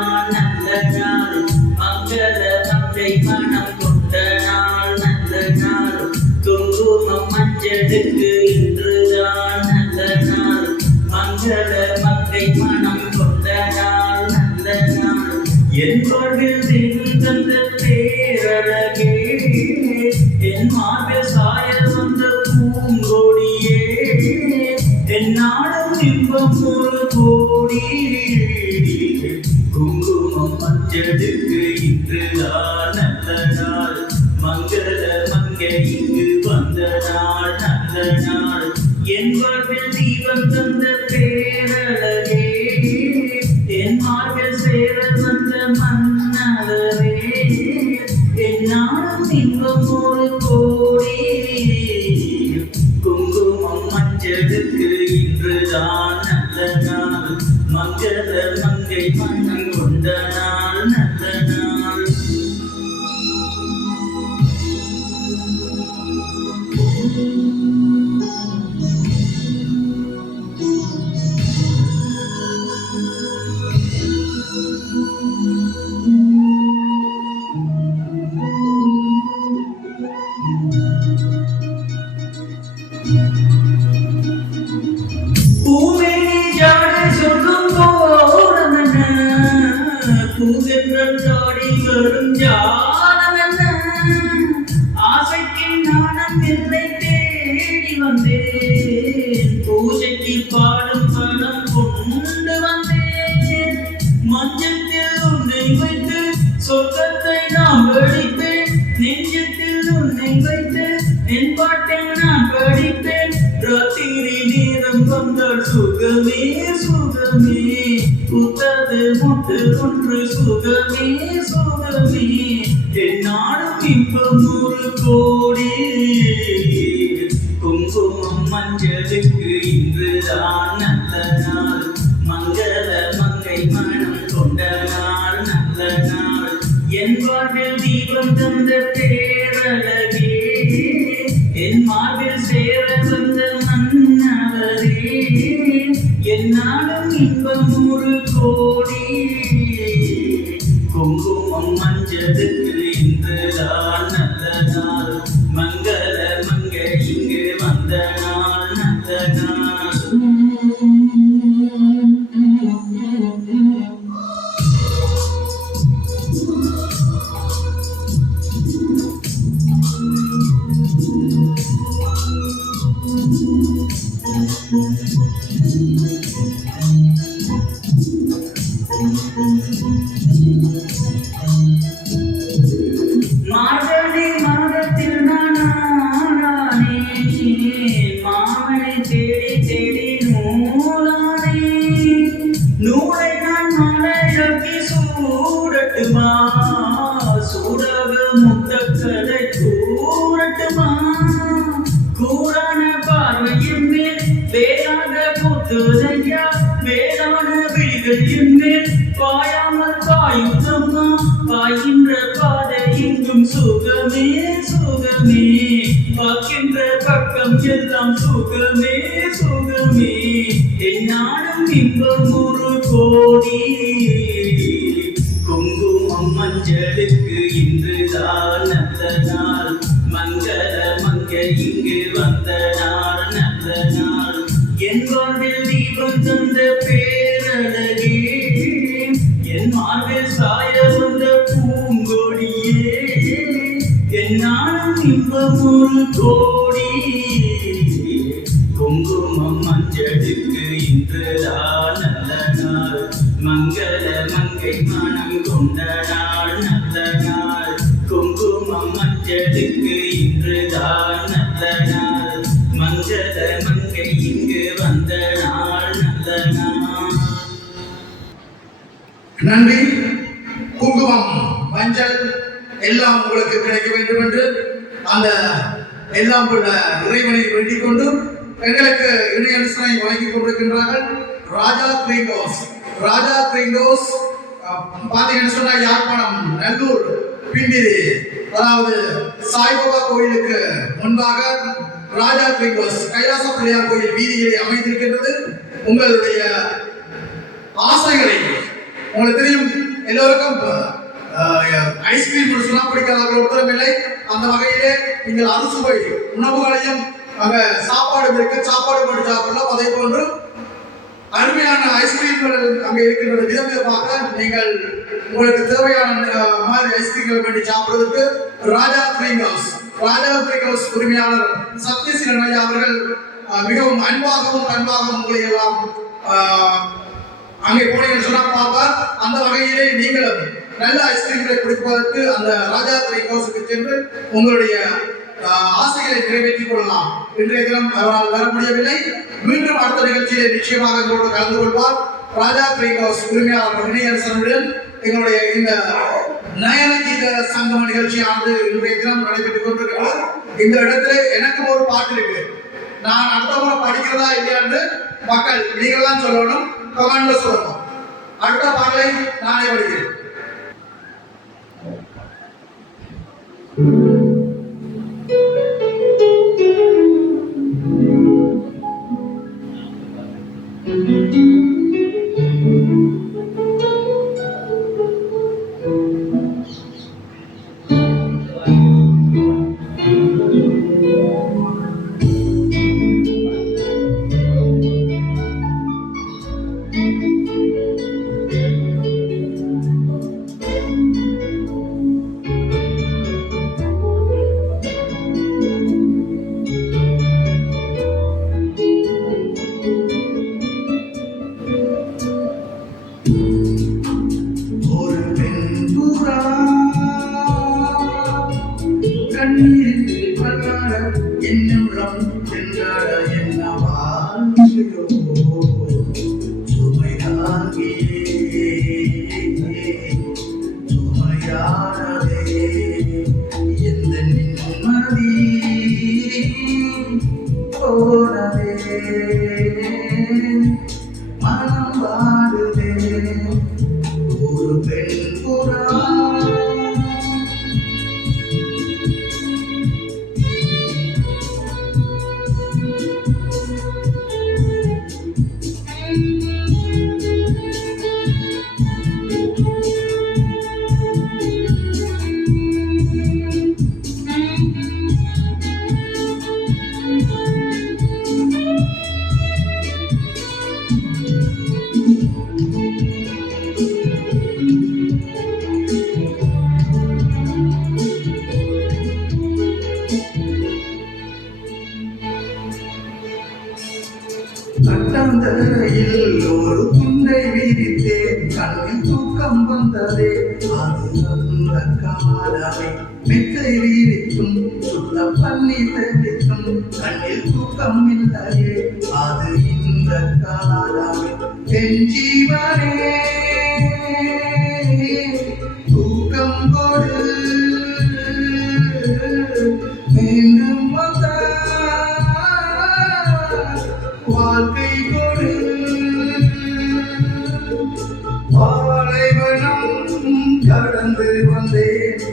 நாள் நல்ல நாள் மங்கள மங்கை மனம் கொண்ட நாள் நல்ல நாள் குங்குமம் மஞ்சளுக்கு இன்றுதான் நல்ல நாள் மங்கள மங்கை மனம் கொண்ட நாள் நல்ல நாள் என் வாழ்வில் தெய்வம் தந்த பேரழகே என் மார்பில் சாயல் வந்த பூங்கொடியே என் நாடும் இன்பம் ஒரு கோடி குங்குமம் மஞ்சளுக்கு இன்றுதான் நல்ல நாள் மங்கள மங்கை இங்கு வந்த நாள் நல்ல நாள் என் வாழ்வில் தீபம் தந்த பேரழகே என் மார்பில் சேர வந்த மன்னரே என் நாடும் இன்பம் ஒரு கோடி குங்குமம் மஞ்சளுக்கு இன்றுதான் நல்ல நாள் மங்கள மங்கை மனம் கொண்ட நாள் நல்ல நாள் பூமேனி ஜாடை சொல்லும் போனமென்ன பூதென்றல் ஜாடி வரும் ஜாலமென்ன ஆசைக்கு நாணம் இல்லை தேடி வந்தேன் பூஜைக்கு பாடும் பணம் கொண்டு வந்தேன் மஞ்சத்தில் உன்னை வைத்து சொர்க்கத்தை நான் படிப்பேன் நெஞ்சத்தில் உன்னை வைத்து என் பாட்டை நான் படிப்பேன் ராத்திரி நேரம் வந்தால் சுகமே சுகமே புத்தது முட்டு ஒன்று சுகமே சுகமே என் நாடும் இன்பம் ஒரு கோடி குங்குமம் மஞ்சளுக்கு இன்றுதான் நல்ல நாள் மங்கள மங்கை மனம் கொண்ட நாள் நல்ல நாள் என் வாழ்வில் தீபம் தந்த பேரழகே என் மார்பில் சேர வந்த மன்னவரே என் நாடும் இன்பம் ஒரு கோடி குங்குமம் மஞ்சளுக்கு இன்றுதான் நல்ல நாள் மங்கள மங்கை இங்கு வந்த நாள் நல்ல நாள் மார்கழி மாதத்தில் நானே மாமனை தேடி தேடி நூலானே நூலை நான் மலையாக்கி சூடட்டுமா சூடாக முத்தக்கடை கூறட்டுமா கூறான பார்வையின் மேல் வேறாக கூத்துதையா வேளான விழிகளின் மேல் பாயாமல் பாயுதம்மா பாய்கின்ற பாதை எங்கும் சுகமே சுகமே பார்க்கின்ற பக்கம் எல்லாம் சுகமே சுகமே என் நாடும் இன்பம் ஒரு கோடி குங்குமம் மஞ்சளுக்கு இன்றுதான் நல்ல நாள் மங்கள மங்கை இங்கு வந்த நாள் நல்ல நாள் என் வாழ்வில் தீபம் தந்த பேரழகே என் மார்பில் சாய வந்த பூங்கொடியே என் நாடும் இன்பம் ஒரு கோடி குங்குமம் மஞ்சளுக்கு இன்றுதான் நல்ல நாள் மங்கள மங்கை மனம் கொண்ட நாள் நல்ல நாள் குங்குமம் மஞ்சளுக்கு இன்றுதான் நல்ல நாள் மங்கள மங்கை இங்கு வந்த நாள் நல்ல நாள் நன்றி. குங்குமம் மஞ்சள் எல்லாம் உங்களுக்கு கிடைக்க வேண்டும் என்று அந்த எல்லாம் உள்ள இறைவனை வேண்டிக் கொண்டு எங்களுக்கு இணையரசனை வழங்கிக் கொண்டிருக்கின்றார்கள் ராஜா கிரிங்கோஸ். ராஜா கிரிங்கோஸ் பார்த்தீங்கன்னு சொன்னா யாழ்ப்பாணம் நல்லூர் பிண்டிரி அதாவது சாய்பாபா கோயிலுக்கு முன்பாக ராஜா கிரிங்கோஸ் கைலாச பிள்ளையார் கோயில் வீதியிலே அமைந்திருக்கின்றது. உங்களுடைய ஆசைகளை உங்களுக்கு தெரியும் எல்லோருக்கும் ஐஸ்கிரீம் சொன்னா பிடிக்காதவர்கள் ஒருத்தரும் இல்லை. அந்த வகையிலே நீங்கள் அறுசுவை உணவுகளையும் அங்க சாப்பாடு இருக்கு, சாப்பாடு கொண்டு சாப்பிடலாம். அதே போன்று அருமையான ஐஸ்கிரீம்கள் அங்கே இருக்கின்றது. விதவிதமாக நீங்கள் உங்களுக்கு தேவையான மாதிரி ஐஸ்கிரீம்கள் வேண்டி சாப்பிடுவதற்கு ராஜா ட்ரீம் ஹவுஸ் உரிமையாளர் சத்யசீலன் ஐயா அவர்கள் மிகவும் அன்பாகவும் உங்களை எல்லாம் அங்கே போனீங்கன்னு சொன்னா பார்ப்பார். அந்த வகையிலே நீங்கள் நல்ல ஐஸ்கிரீம்களை குடிப்பதற்கு அந்த ராஜா ட்ரீம் ஹவுஸுக்கு சென்று உங்களுடைய ஆசைகளை நிறைவேற்றிக் கொள்ளலாம். இன்றைய தினம் அவரால் வர முடியவில்லை. மீண்டும் அடுத்த நிகழ்ச்சியை நிச்சயமாக எங்களோடு கலந்து கொள்வார். ராஜா ட்ரீம் ஹவுஸ் உரிமையாளர் வினயரசனுடன் எங்களுடைய இந்த நயன கீத சங்கம நிகழ்ச்சியானது இன்றைய தினம் நடைபெற்றுக் கொண்டிருக்கிறது. இந்த இடத்துல எனக்கும் ஒரு பாட்டு இருக்கு. நான் அடுத்த முறை படிக்கிறதா இல்லையான்னு மக்கள் நீங்கள் தான் சொல்லணும், கமெண்ட்ல சொல்லணும். அடுத்த பாடலை நானே படிக்கிறேன். கட்டந்தரையில் ஒரு குண்டை விரித்தேன், கண்ணில் தூக்கம் வந்ததே. அது அந்த காலமே மெத்தை விரித்தும் சுத்த பண்ணி தெளித்தும் கண்ணில் தூக்கம் இல்லையே. அது இந்த காலமே என் ஜீவனே தூக்கம் கொடு மீண்டும் வந்த வாழ்க்கை கொடு. பாலைவனம் கடந்து வந்தேன்,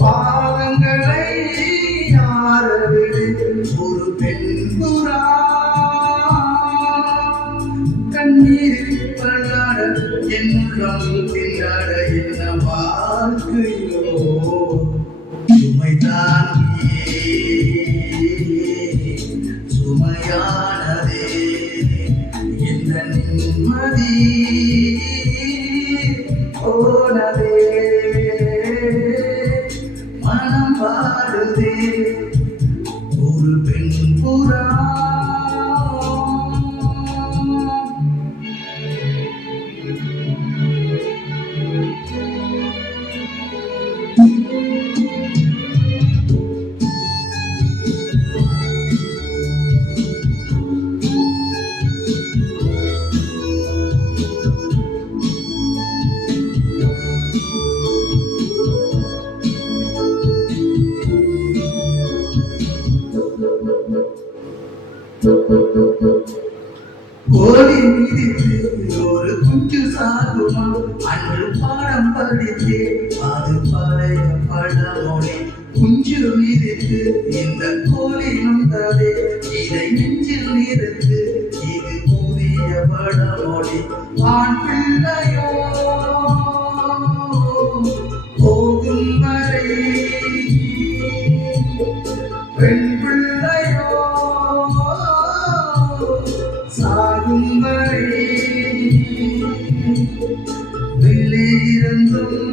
பாதங்களை யாரவிடு. ஒரு பெண் புறா கண்ணீரில் பல்லாட என் உள்ளம் திண்டாட. என்ன வாழ்க்கையோ சுமையானதே எந்த நிம்மதி போனதே. மனம் பாடுதே ஒரு பெண் புறா. கோழி மிதித்து ஒரு குஞ்சு சாகுமா, அன்று பாடம் படித்தே அது பழைய பழமொழி. குஞ்சு மிதித்து இந்த கோழி நொந்ததே, இதை நெஞ்சில் நிறுத்து இது புதிய பழமொழி. ஆண் பிள்ளையோ பெண் பிள்ளையோ சாகும் வரை வெளியிருந்தும்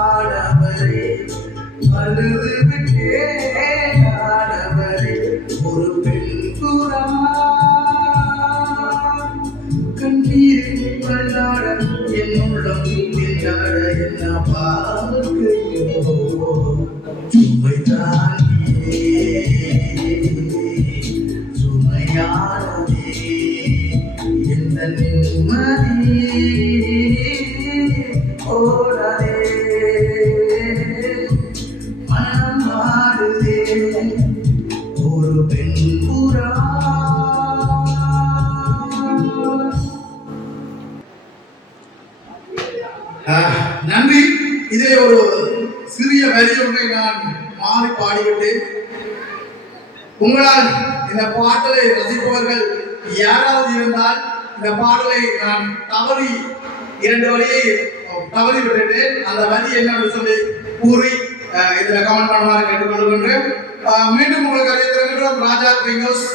ஆடவரே அழுது விட்டே ஆடவரே ஒரு பெண் புறா கண்ணீரில் விளையாட என் உள்ளம் நின்றாட என்ன பார்க்கையோ சுமை தாங்கியே சுமையானதே எந்த நிம்மதி ஓடலே மனம் மாறுதே ஒரு பெண் புறா. நன்றி. இதே ஒரு சிறிய வரி ஒன்றை நான் மாறி பாடிவிட்டேன். உங்களால் இந்த பாடலை ரசிப்பவர்கள் யாராவது இருந்தால் இந்த பாடலை நான் தவறி 2 வரியை தவறி விட்டுட்டேன். அந்த வரி என்னன்னு சொல்லி கூறி இதுல கமெண்ட் பண்ணுமாறு கேட்டுக்கொள்கின்றேன். மீண்டும் உங்களுக்கு அறிவித்திருக்கின்றோம். ராஜா கிரிங்கோஸ்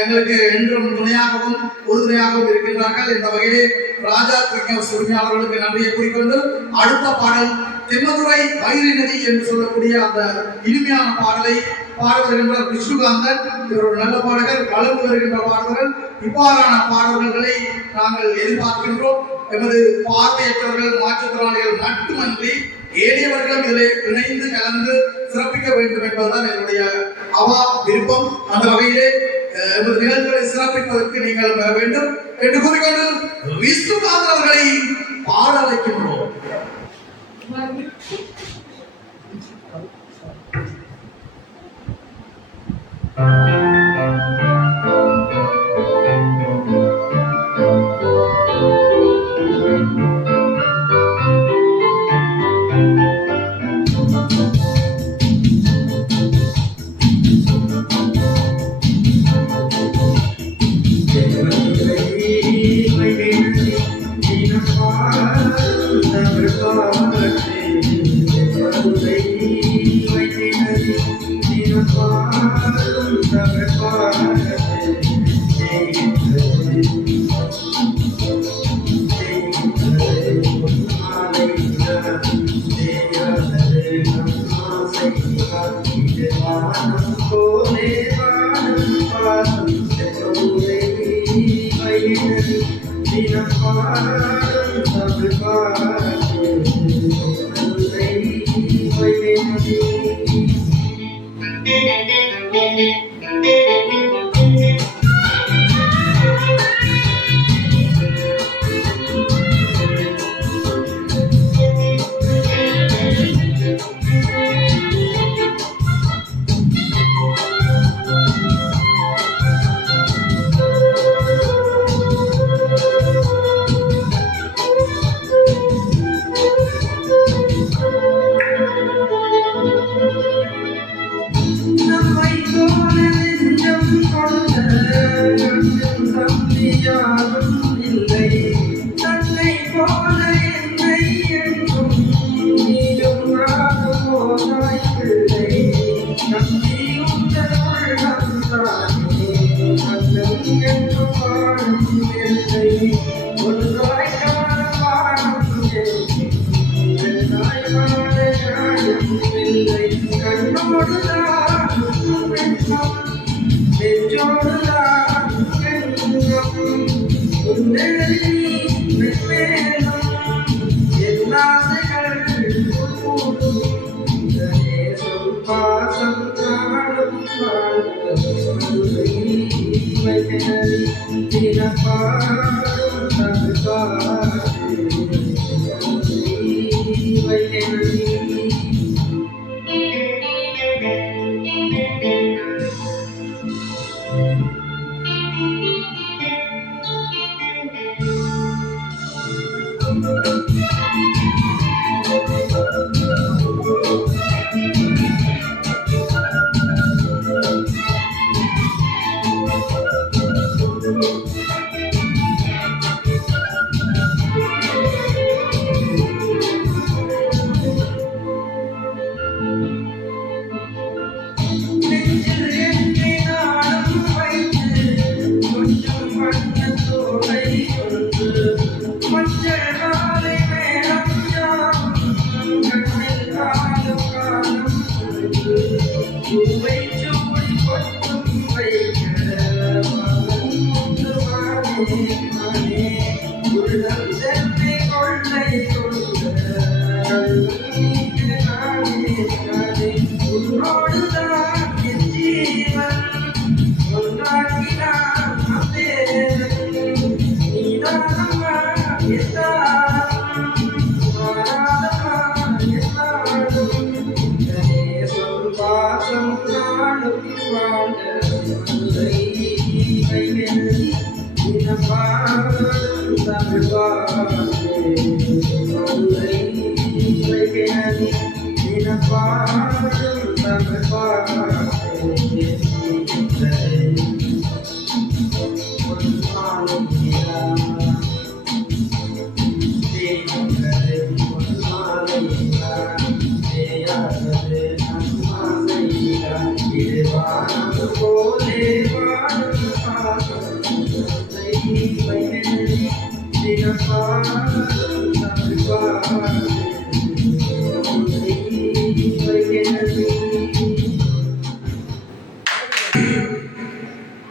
எங்களுக்கு என்றும் துணையாகவும் உறுதுணையாகவும் இருக்கின்றார்கள். இந்த வகையிலே ராஜா கிரிங்கோஸ் உரிமையாளர்களுக்கு நன்றியை கூறிக்கொண்டு அடுத்த பாடல் தென்மதுரை வைரி நதி என்று சொல்லக்கூடிய அந்த இனிமையான பாடலை பாட வருகின்ற விஷ்ணுகாந்தன். இவர் ஒரு நல்ல பாடகர், வளர்ந்து வருகின்ற பாடல்கள். இவ்வாறான பாடல்களை நாங்கள் எதிர்பார்க்கின்றோம். எமது பார்வையற்றவர்கள் மாற்றுத்திறனாளிகள் மட்டுமன்றி ஏனையவர்களும் இதில் இணைந்து கலந்து சிறப்பிக்க வேண்டும் என்பதுதான் என்னுடைய விருப்பம். அந்த வகையிலே எமது நிகழ்வுகளை சிறப்பிப்பதற்கு நீங்கள் பெற வேண்டும் என்று கூறிக்கொண்டு விஷ்ணுகாந்தன் அவர்களை பாட வைக்கின்றோம்.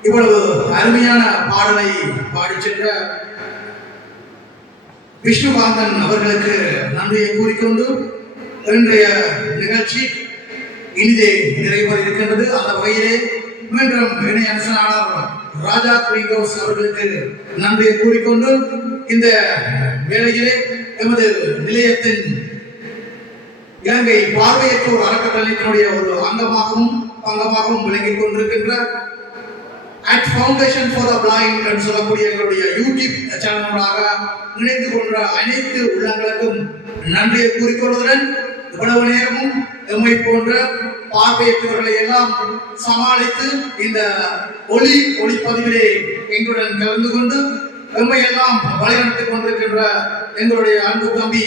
இவ்வளவு அருமையான பாடலை பாடிச் சென்ற விஷ்ணுகாந்தன் அவர்களுக்கு நன்றியை கூறிக்கொண்டு இன்றைய நிகழ்ச்சி இனிதே நிறைவேற இருக்கின்றது. அந்த வகையிலே மீண்டும் இணை அரசனாளர் ராஜா கிரீன் ஹவுஸ் அவர்களுக்கு நன்றியை கூறிக்கொண்டு இந்த வேளையிலே எமது நிலையத்தின் இலங்கை பார்வையற்றோர் அறக்கட்டளையினுடைய ஒரு அங்கமாகவும் பங்கமாகவும் விளங்கிக் கொண்டிருக்கின்ற at foundation for the blind என்று சொல்லக்கூடிய எங்களுடைய யூடியூப் சேனலாக இணைந்து கொண்ட அனைத்து உள்ளங்களுக்கும் நன்றியை கூறிக்கொள்வதுடன் இவ்வளவு நேரமும் எம்மை போன்ற பார்வையற்றவர்களை எல்லாம் சமாளித்து இந்த ஒளிப்பதிவிலே எங்களுடன் கலந்து கொண்டு எம்மை எல்லாம் வழிநடத்திக் கொண்டிருக்கின்ற எங்களுடைய அன்பு தம்பி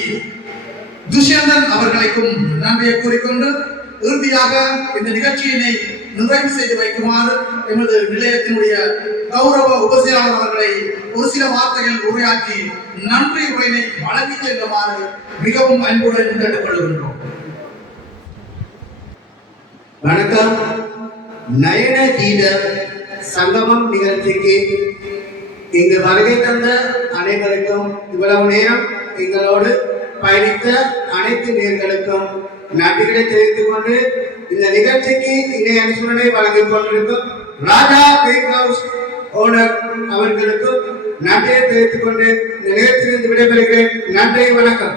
துஷ்யந்தன் அவர்களுக்கும் நன்றியை கூறிக்கொண்டு இறுதியாக இந்த நிகழ்ச்சியினை நிறைவு செய்து வைக்குமாறு எமது நிலையத்தினுடைய கௌரவ உபசெயலாளர் அவர்களை ஒரு சில வார்த்தைகள் உரையாற்றி நன்றி உரையினை வழங்கி செல்லுமாறு மிகவும் அன்புடன் கேட்டுக்கொள்கின்றோம். வணக்கம். நயன கீத சங்கமம் நிகழ்ச்சிக்கு இங்கு வருகை தந்த அனைவருக்கும், இவ்வளவு நேரம் எங்களோடு பயணித்த அனைத்து நேர்களுக்கும் நன்றிகளை தெரிவித்துக் கொண்டு இந்த நிகழ்ச்சிக்கு இணை அனுசரணை வழங்கிக் கொண்டிருக்கும் ராஜா கிரீன் ஹவுஸ் ஓனர் அவர்களுக்கும் நன்றியை தெரிவித்துக் கொண்டு இந்த நிகழ்ச்சியிலிருந்து விடைபெறுகிறேன். நன்றி, வணக்கம்.